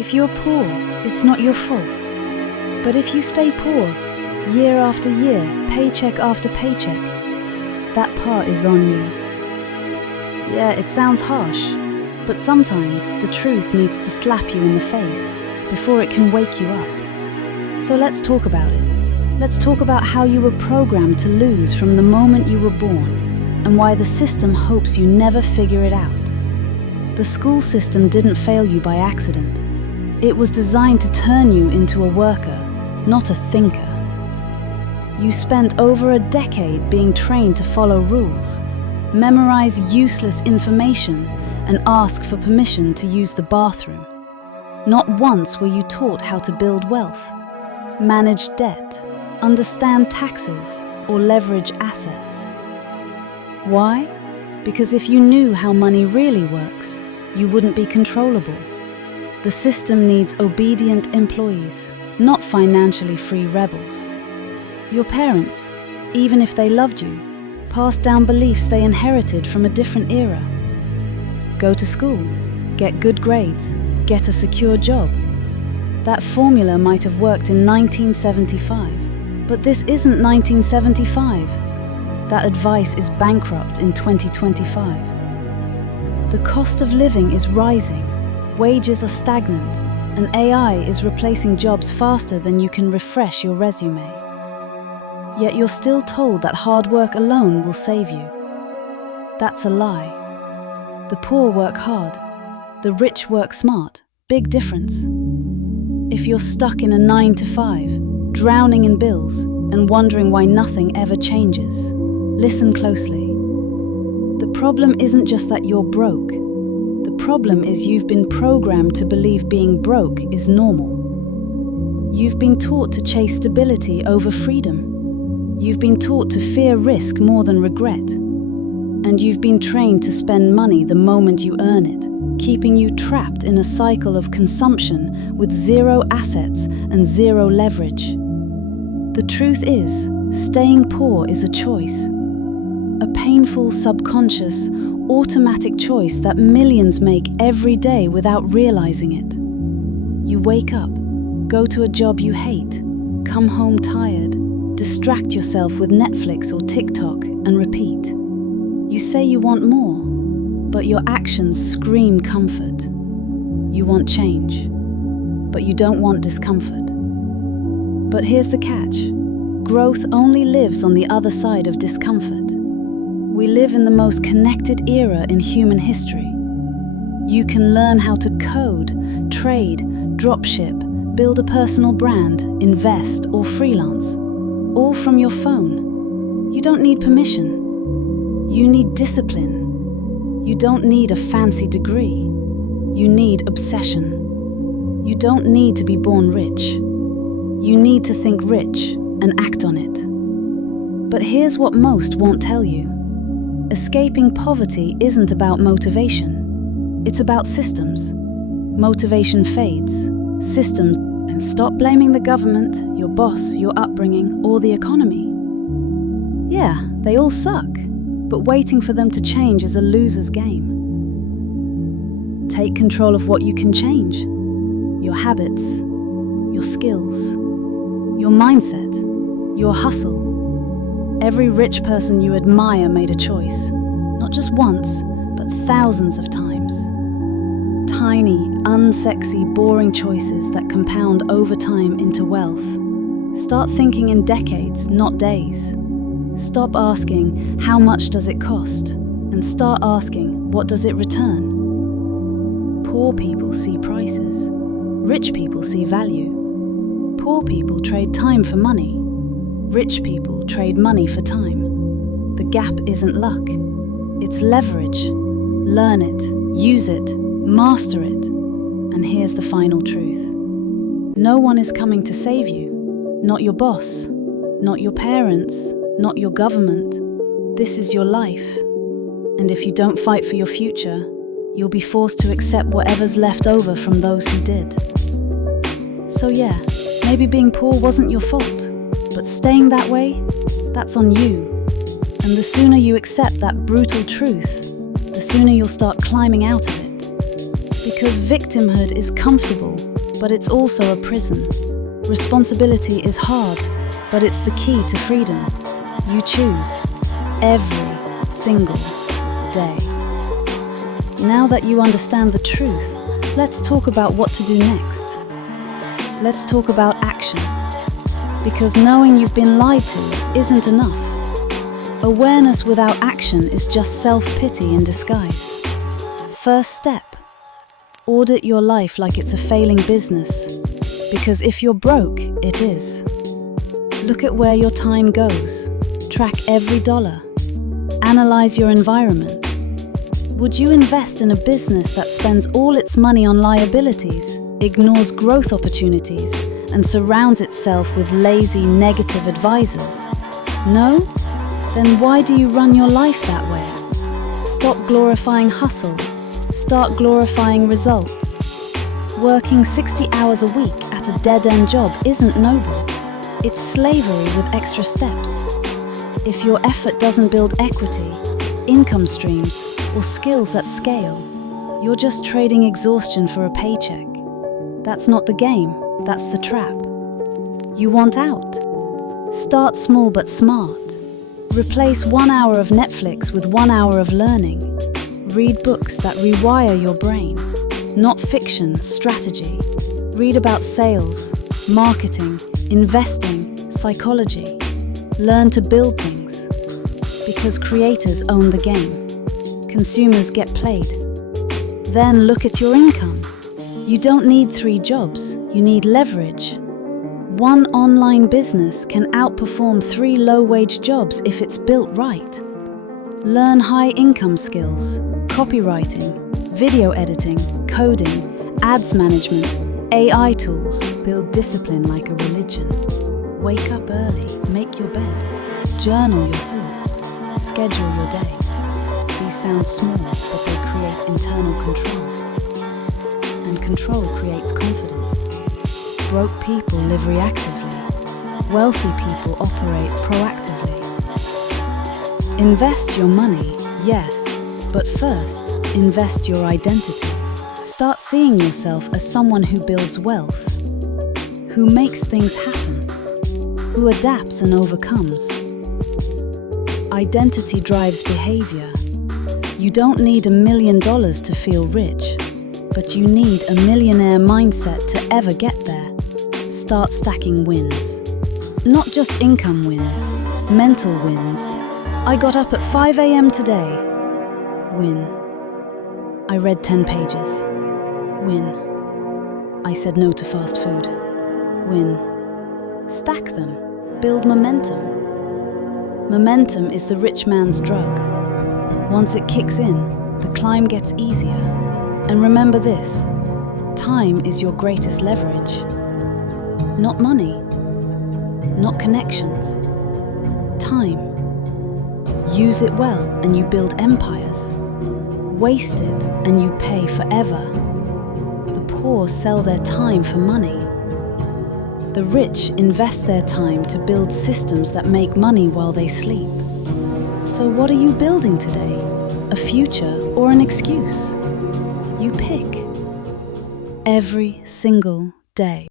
If you're poor, it's not your fault. But if you stay poor, year after year, paycheck after paycheck, that part is on you. Yeah, it sounds harsh, but sometimes the truth needs to slap you in the face before it can wake you up. So let's talk about it. Let's talk about how you were programmed to lose from the moment you were born, and why the system hopes you never figure it out. The school system didn't fail you by accident. It was designed to turn you into a worker, not a thinker. You spent over a decade being trained to follow rules, memorize useless information, and ask for permission to use the bathroom. Not once were you taught how to build wealth, manage debt, understand taxes, or leverage assets. Why? Because if you knew how money really works, you wouldn't be controllable. The system needs obedient employees, not financially free rebels. Your parents, even if they loved you, passed down beliefs they inherited from a different era. Go to school, get good grades, get a secure job. That formula might have worked in 1975, but this isn't 1975. That advice is bankrupt in 2025. The cost of living is rising, wages are stagnant, and AI is replacing jobs faster than you can refresh your resume. Yet you're still told that hard work alone will save you. That's a lie. The poor work hard, the rich work smart. Big difference. If you're stuck in a 9-to-5, drowning in bills, and wondering why nothing ever changes, listen closely. The problem isn't just that you're broke. The problem is you've been programmed to believe being broke is normal. You've been taught to chase stability over freedom. You've been taught to fear risk more than regret. And you've been trained to spend money the moment you earn it, keeping you trapped in a cycle of consumption with zero assets and zero leverage. The truth is, staying poor is a choice. A painful, subconscious, automatic choice that millions make every day without realizing it. You wake up, go to a job you hate, come home tired, distract yourself with Netflix or TikTok and repeat. You say you want more, but your actions scream comfort. You want change, but you don't want discomfort. But here's the catch. Growth only lives on the other side of discomfort. We live in the most connected era in human history. You can learn how to code, trade, dropship, build a personal brand, invest, or freelance, all from your phone. You don't need permission. You need discipline. You don't need a fancy degree. You need obsession. You don't need to be born rich. You need to think rich and act on it. But here's what most won't tell you. Escaping poverty isn't about motivation. It's about systems. Motivation fades. Systems. And stop blaming the government, your boss, your upbringing, or the economy. Yeah, they all suck, but waiting for them to change is a loser's game. Take control of what you can change. Your habits, your skills, your mindset, your hustle. Every rich person you admire made a choice, not just once, but thousands of times. Tiny, unsexy, boring choices that compound over time into wealth. Start thinking in decades, not days. Stop asking, how much does it cost? And start asking, what does it return? Poor people see prices. Rich people see value. Poor people trade time for money. Rich people trade money for time. The gap isn't luck. It's leverage. Learn it, use it, master it. And here's the final truth. No one is coming to save you. Not your boss, not your parents, not your government. This is your life. And if you don't fight for your future, you'll be forced to accept whatever's left over from those who did. So yeah, maybe being poor wasn't your fault. But staying that way, that's on you. And the sooner you accept that brutal truth, the sooner you'll start climbing out of it. Because victimhood is comfortable, but it's also a prison. Responsibility is hard, but it's the key to freedom. You choose every single day. Now that you understand the truth, let's talk about what to do next. Let's talk about action. Because knowing you've been lied to isn't enough. Awareness without action is just self-pity in disguise. First step: audit your life like it's a failing business. Because if you're broke, it is. Look at where your time goes. Track every dollar. Analyze your environment. Would you invest in a business that spends all its money on liabilities, ignores growth opportunities, and surrounds itself with lazy, negative advisors? No? Then why do you run your life that way? Stop glorifying hustle. Start glorifying results. Working 60 hours a week at a dead-end job isn't noble. It's slavery with extra steps. If your effort doesn't build equity, income streams, or skills that scale, you're just trading exhaustion for a paycheck. That's not the game, that's the trap. You want out? Start small but smart. Replace 1 hour of Netflix with 1 hour of learning. Read books that rewire your brain. Not fiction, strategy. Read about sales, marketing, investing, psychology. Learn to build things. Because creators own the game. Consumers get played. Then look at your income. You don't need 3 jobs, you need leverage. One online business can outperform 3 low-wage jobs if it's built right. Learn high-income skills, copywriting, video editing, coding, ads management, AI tools. Build discipline like a religion. Wake up early, make your bed, journal your thoughts, schedule your day. These sound small, but they create internal control. And control creates confidence. Broke people live reactively. Wealthy people operate proactively. Invest your money, yes, but first, invest your identity. Start seeing yourself as someone who builds wealth, who makes things happen, who adapts and overcomes. Identity drives behavior. You don't need $1 million to feel rich, but you need a millionaire mindset to ever get there. Start stacking wins. Not just income wins, mental wins. I got up at 5 a.m. today. Win. I read 10 pages. Win. I said no to fast food. Win. Stack them. Build momentum. Momentum is the rich man's drug. Once it kicks in, the climb gets easier. And remember this, time is your greatest leverage. Not money, not connections. Time. Use it well and you build empires. Waste it and you pay forever. The poor sell their time for money. The rich invest their time to build systems that make money while they sleep. So what are you building today? A future or an excuse? You pick. Every single day.